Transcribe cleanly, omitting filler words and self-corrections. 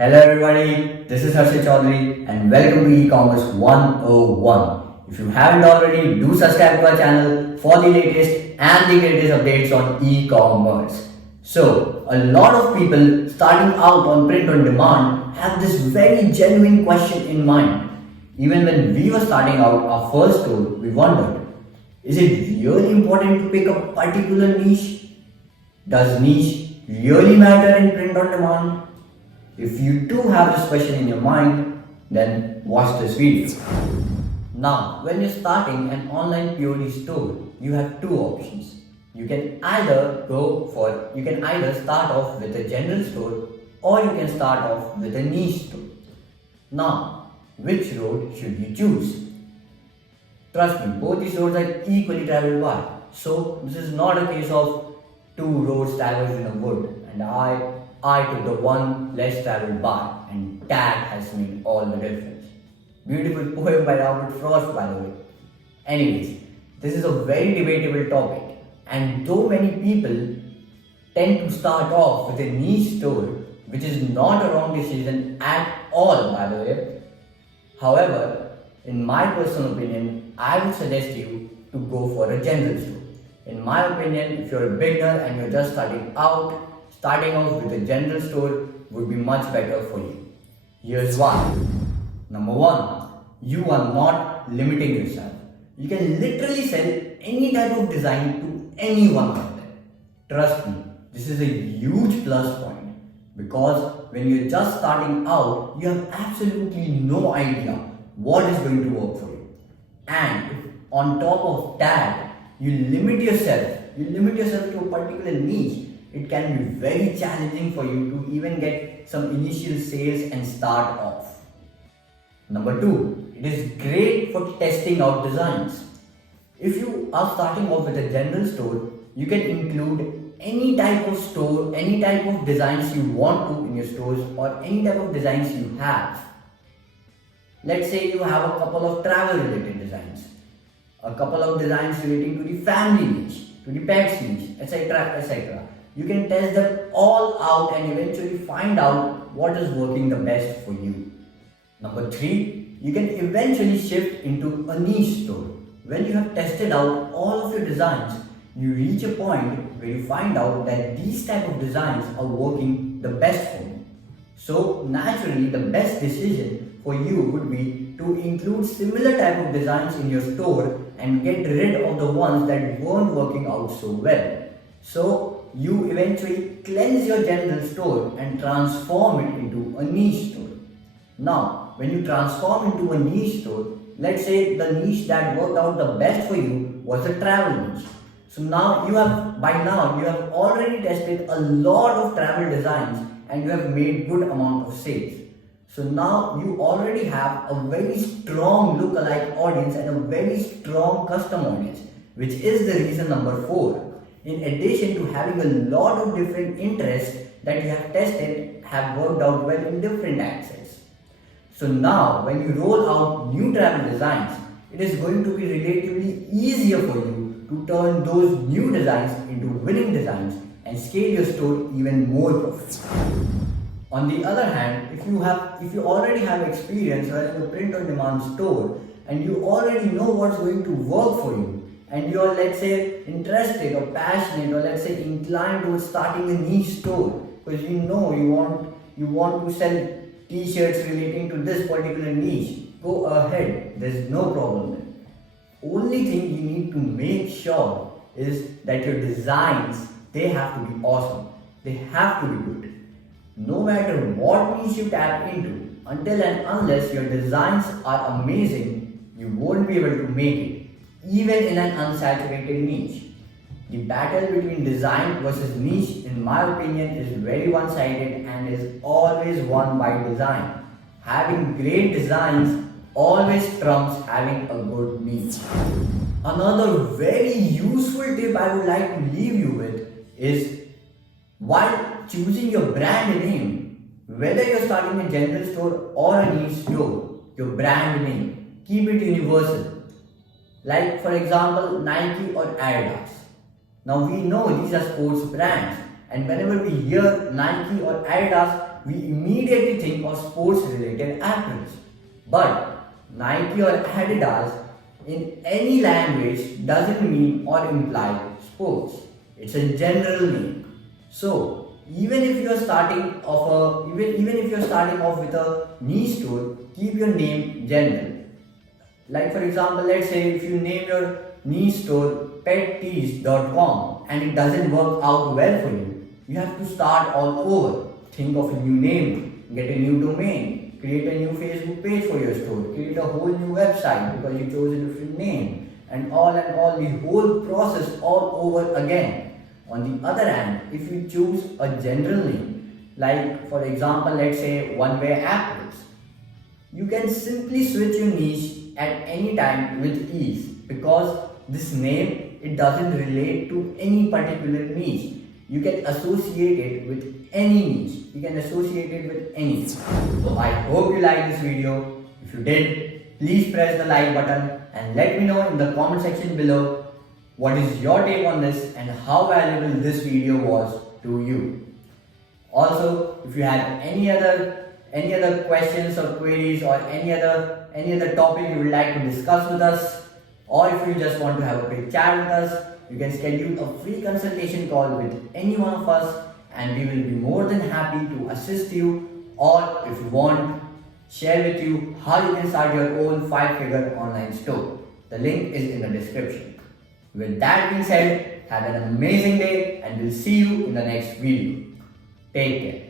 Hello everybody, this is Harshit Chaudhary and welcome to Ecommerce 101. If you haven't already, do subscribe to our channel for the latest and the greatest updates on e-commerce. So, a lot of people starting out on print on demand have this very genuine question in mind. Even when we were starting out our first store, we wondered, is it really important to pick a particular niche? Does niche really matter in print on demand? If you do have this question in your mind, then watch this video. Now, when you're starting an online POD store, you have two options. You can either start off with a general store or you can start off with a niche store. Now, which road should you choose? Trust me, both these roads are equally traveled by. So, this is not a case of two roads traveled in a wood and I took the one less traveled by, and that has made all the difference. Beautiful poem by Robert Frost, by the way. Anyways, this is a very debatable topic, and though many people tend to start off with a niche store, which is not a wrong decision at all, by the way. However, in my personal opinion, I would suggest you to go for a general store. In my opinion, if you're a beginner and you're just starting out with a general store would be much better for you. Here's why. Number one, you are not limiting yourself. You can literally sell any type of design to anyone out there. Trust me, this is a huge plus point because when you're just starting out, you have absolutely no idea what is going to work for you. And if on top of that, you limit yourself to a particular niche, it can be very challenging for you to even get some initial sales and start off. Number two, it is great for testing out designs. If you are starting off with a general store, you can include any type of designs you want to in your stores or any type of designs you have. Let's say you have a couple of travel related designs, a couple of designs relating to the family niche, to the pets niche, etc. etc. You can test them all out and eventually find out what is working the best for you. Number three, you can eventually shift into a niche store. When you have tested out all of your designs, you reach a point where you find out that these type of designs are working the best for you. So naturally, the best decision for you would be to include similar type of designs in your store and get rid of the ones that weren't working out so well. So you eventually cleanse your general store and transform it into a niche store. Now, when you transform into a niche store, let's say the niche that worked out the best for you was a travel niche. So now you have already tested a lot of travel designs and you have made good amount of sales. So now you already have a very strong lookalike audience and a very strong custom audience, which is the reason number 4. In addition to having a lot of different interests that you have tested have worked out well in different accents. So now when you roll out new travel designs, it is going to be relatively easier for you to turn those new designs into winning designs and scale your store even more profitably. On the other hand, if you already have experience running a print on demand store and you already know what's going to work for you, and you are, let's say, interested or passionate or let's say inclined towards starting a niche store because you want to sell t-shirts relating to this particular niche, go ahead, there's no problem there. Only thing you need to make sure is that your designs, they have to be awesome, they have to be good. No matter what niche you tap into, until and unless your designs are amazing, you won't be able to make it. Even in an unsaturated niche. The battle between design versus niche, in my opinion, is very one-sided and is always won by design. Having great designs always trumps having a good niche. Another very useful tip I would like to leave you with is while choosing your brand name, whether you're starting a general store or a niche store, your brand name, keep it universal. Like for example, Nike or Adidas. Now we know these are sports brands and whenever we hear Nike or Adidas, we immediately think of sports related apparels. But Nike or Adidas in any language doesn't mean or imply sports. It's a general name. So even if you're starting off with a niche store, keep your name general. Like for example, let's say if you name your niche store pettees.com and it doesn't work out well for you, you have to start all over. Think of a new name, get a new domain, create a new Facebook page for your store, create a whole new website because you chose a different name, and all the whole process all over again. On the other hand, if you choose a general name, like for example, let's say one way apples, you can simply switch your niche at any time with ease because this name it doesn't relate to any particular niche. You can associate it with any niche. You can associate it with any. So I hope you liked this video. If you did, please press the like button and let me know in the comment section below what is your take on this and how valuable this video was to you. Also, if you have any other questions or queries or any other topic you would like to discuss with us, or if you just want to have a quick chat with us, you can schedule a free consultation call with any one of us and we will be more than happy to assist you, or if you want, share with you how you can start your own 5-figure online store. The link is in the description. With that being said, have an amazing day and we'll see you in the next video. Take care.